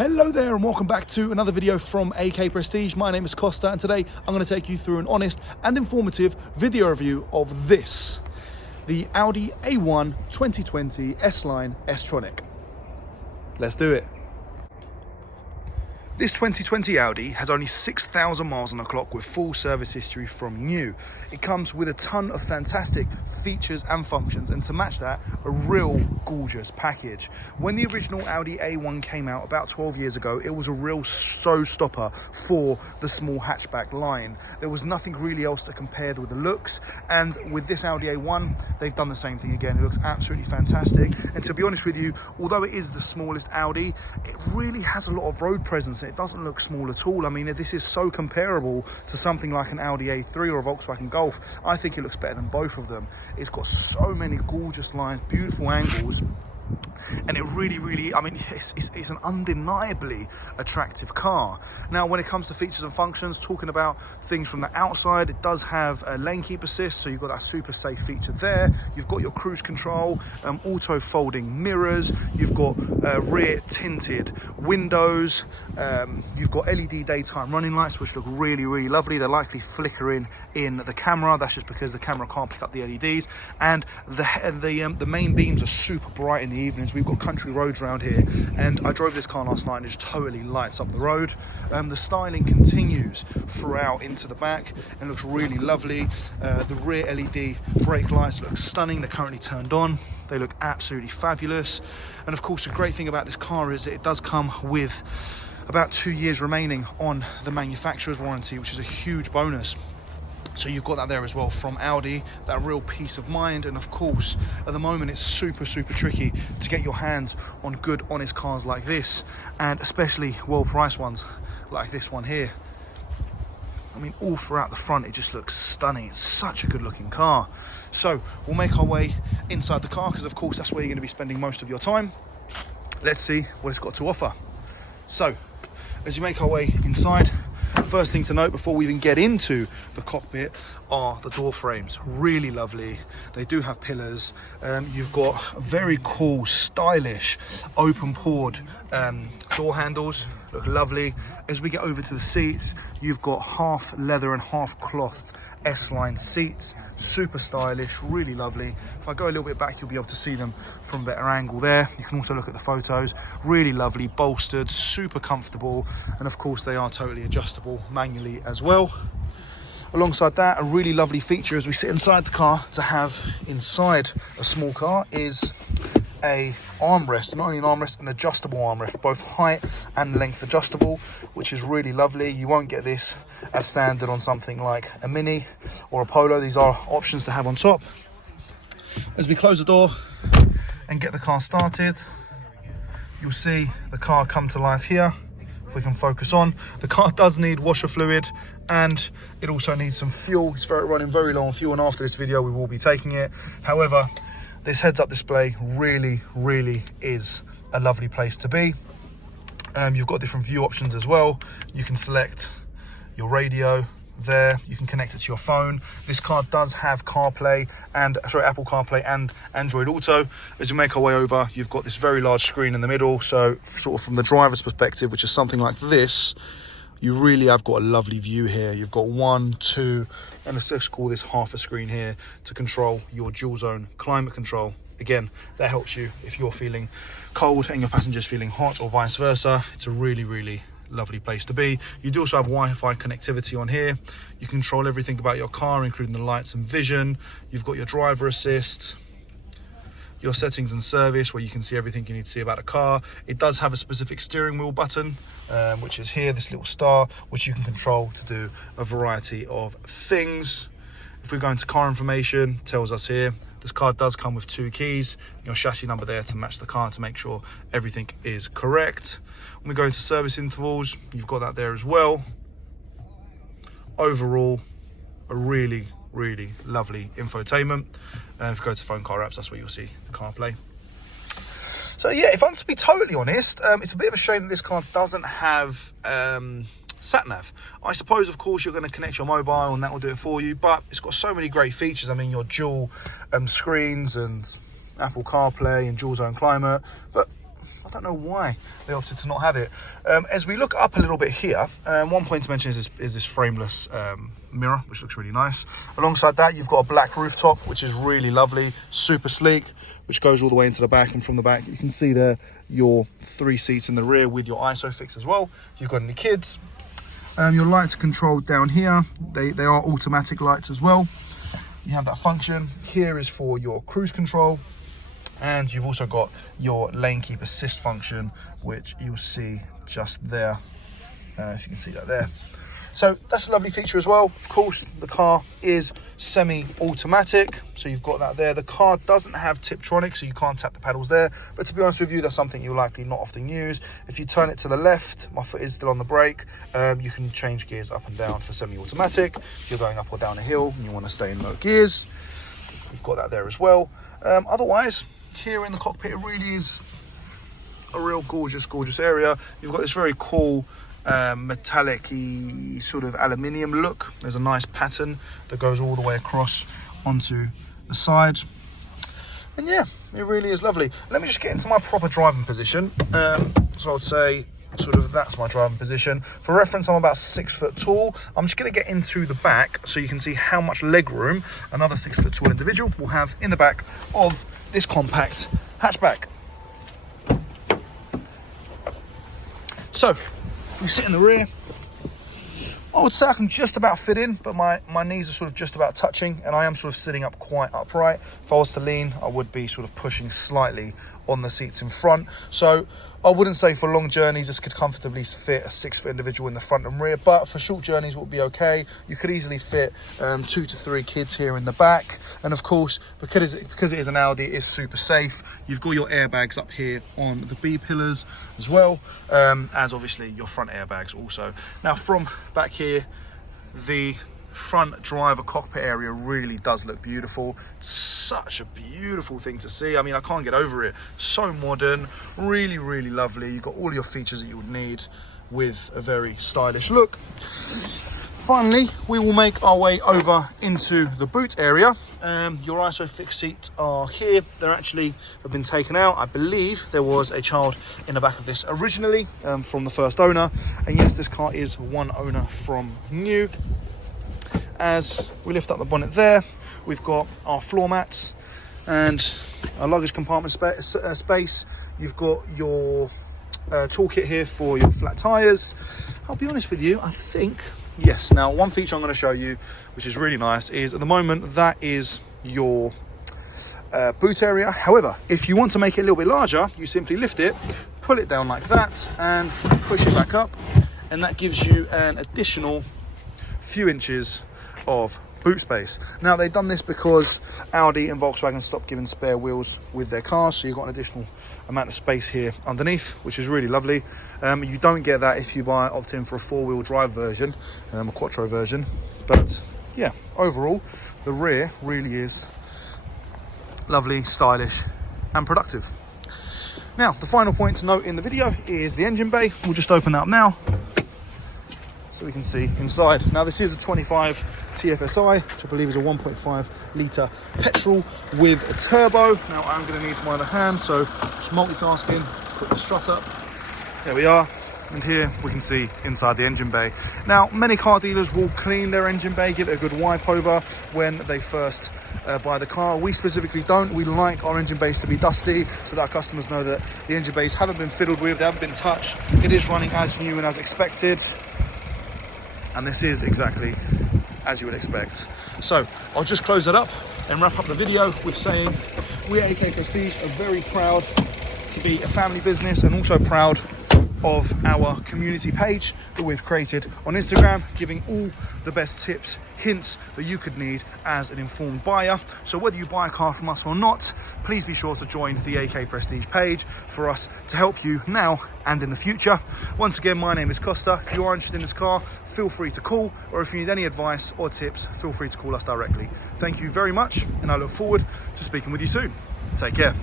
Hello there and welcome back to another video from AK Prestige. My name is Costa and today I'm going to take you through an honest and informative video review of this, the Audi A1 2020 S-Line S-Tronic. Let's do it. This 2020 Audi has only 6,000 miles on the clock with full service history from new. It comes with a ton of fantastic features and functions, and to match that, a real gorgeous package. When the original Audi A1 came out about 12 years ago, it was a real showstopper for the small hatchback line. There was nothing really else that compared with the looks, and with this Audi A1, they've done the same thing again. It looks absolutely fantastic, and to be honest with you, although it is the smallest Audi, it really has a lot of road presence. It doesn't look small at all. I mean, this is so comparable to something like an Audi A3 or a Volkswagen Golf. I think it looks better than both of them. It's got so many gorgeous lines, beautiful angles, and it really, I mean, it's an undeniably attractive car. Now, when it comes to features and functions, talking about things from the outside, it does have a lane keep assist, so you've got that super safe feature there. You've got your cruise control, auto folding mirrors, you've got rear tinted windows, you've got LED daytime running lights, which look really lovely. They're likely flickering in the camera. That's just because the camera can't pick up the LEDs, and the main beams are super bright in the evenings. We've got country roads around here, and I drove this car last night and it just totally lights up the road. The styling continues throughout into the back and looks really lovely. The rear LED brake lights look stunning. They're currently turned on. They look absolutely fabulous. And of course, the great thing about this car is that it does come with about 2 years remaining on the manufacturer's warranty, which is a huge bonus. So you've got that there as well from Audi, that real peace of mind. And of course, at the moment, it's super tricky to get your hands on good, honest cars like this, and especially well-priced ones like this one here. I mean, all throughout the front, it just looks stunning. It's such a good-looking car. So we'll make our way inside the car, because of course, that's where you're going to be spending most of your time. Let's see what it's got to offer. So, as you make our way inside, first thing to note before we even get into the cockpit are the door frames. Really lovely. They do have pillars. You've got very cool, stylish, open poured door handles. Look lovely. As we get over to the seats, you've got half leather and half cloth S-Line seats. Super stylish, really lovely. If I go a little bit back, you'll be able to see them from a better angle there. You can also look at the photos. Really lovely, bolstered, super comfortable, and of course they are totally adjustable manually as well. Alongside that, a really lovely feature as we sit inside the car to have inside a small car is a armrest. Not only an armrest, an adjustable armrest, both height and length adjustable, which is really lovely. You won't get this as standard on something like a Mini or a Polo. These are options to have on top. As we close the door and get the car started, you'll see the car come to life here. If we can focus on, the car does need washer fluid, and it also needs some fuel. It's running very low on fuel, and after this video we will be taking it. However, this heads-up display really is a lovely place to be. You've got different view options as well. You can select your radio there. You can connect it to your phone. This car does have Apple CarPlay and Android Auto. As we make our way over, you've got this very large screen in the middle. So sort of from the driver's perspective, which is something like this, you really have got a lovely view here. You've got 1, 2, and let's just call this half a screen here to control your dual zone climate control. Again, that helps you if you're feeling cold and your passenger's feeling hot, or vice versa. It's a really lovely place to be. You do also have Wi-Fi connectivity on here. You control everything about your car, including the lights and vision. You've got your driver assist, your settings and service, where you can see everything you need to see about a car. It does have a specific steering wheel button, which is here, this little star, which you can control to do a variety of things. If we go into car information, it tells us here, this car does come with 2 keys, your chassis number there to match the car to make sure everything is correct. When we go into service intervals, you've got that there as well. Overall, a really lovely infotainment. If you go to phone car apps, that's where you'll see the CarPlay. So yeah, if I'm to be totally honest, it's a bit of a shame that this car doesn't have sat-nav. I suppose, of course, you're going to connect your mobile and that will do it for you, but it's got so many great features. I mean, your dual screens and Apple CarPlay and dual zone climate, but I I don't know why they opted to not have it. As we look up a little bit here, one point to mention is this frameless mirror, which looks really nice. Alongside that, you've got a black rooftop, which is really lovely, super sleek, which goes all the way into the back. And from the back, you can see there your 3 seats in the rear with your ISOFIX as well, if you've got any kids. Your lights are controlled down here. They are automatic lights as well. You have that function. Here is for your cruise control. And you've also got your lane keep assist function, which you'll see just there, if you can see that there. So that's a lovely feature as well. Of course, the car is semi-automatic, so you've got that there. The car doesn't have Tiptronic, so you can't tap the pedals there. But to be honest with you, that's something you'll likely not often use. If you turn it to the left, my foot is still on the brake, you can change gears up and down for semi-automatic. If you're going up or down a hill and you want to stay in low gears, you've got that there as well. Otherwise, here in the cockpit, it really is a real gorgeous area. You've got this very cool metallic-y sort of aluminium look. There's a nice pattern that goes all the way across onto the side, and yeah, it really is lovely. Let me just get into my proper driving position. So I'd say sort of that's my driving position. For reference, I'm about 6 foot tall. I'm just going to get into the back so you can see how much leg room another 6 foot tall individual will have in the back of this compact hatchback. So if we sit in the rear, I would say I can just about fit in, but my knees are sort of just about touching, and I am sort of sitting up quite upright. If I was to lean, I would be sort of pushing slightly on the seats in front. So I wouldn't say for long journeys this could comfortably fit a 6 foot individual in the front and rear, but for short journeys it would be okay. You could easily fit 2 to 3 kids here in the back. And of course, because it is an Audi, it is super safe. You've got your airbags up here on the B pillars as well, as obviously your front airbags also. Now from back here, the front driver cockpit area really does look beautiful. It's such a beautiful thing to see. I mean, I can't get over it. So modern, really lovely. You've got all your features that you would need with a very stylish look. Finally, we will make our way over into the boot area. Your ISOFIX seats are here. They're actually have been taken out. I believe there was a child in the back of this originally from the first owner. And yes, this car is one owner from new. As we lift up the bonnet there, we've got our floor mats and our luggage compartment space. You've got your toolkit here for your flat tires. I'll be honest with you, I think, yes. Now, one feature I'm going to show you, which is really nice, is at the moment that is your boot area. However, if you want to make it a little bit larger, you simply lift it, pull it down like that and push it back up, and that gives you an additional few inches of boot space. Now, they've done this because Audi and Volkswagen stopped giving spare wheels with their cars, so you've got an additional amount of space here underneath, which is really lovely. You don't get that if you opt in for a 4-wheel drive version, a quattro version. But yeah, overall the rear really is lovely, stylish and productive. Now, the final point to note in the video is the engine bay. We'll just open that up now so we can see inside. Now, this is a 25 TFSI, which I believe is a 1.5 litre petrol with a turbo. Now, I'm going to need my other hand, so just multitasking. Let's put the strut up. There we are. And here we can see inside the engine bay. Now, many car dealers will clean their engine bay, give it a good wipe over when they first buy the car. We specifically don't. We like our engine bays to be dusty so that our customers know that the engine bays haven't been fiddled with, they haven't been touched. It is running as new and as expected. And this is exactly as you would expect. So I'll just close it up and wrap up the video with saying we at AK Prestige are very proud to be a family business, and also proud of our community page that we've created on Instagram, giving all the best tips, hints that you could need as an informed buyer. So whether you buy a car from us or not, please be sure to join the AK Prestige page for us to help you now and in the future. Once again, my name is Costa. If you are interested in this car, feel free to call, or if you need any advice or tips, feel free to call us directly. Thank you very much, and I look forward to speaking with you soon. Take care.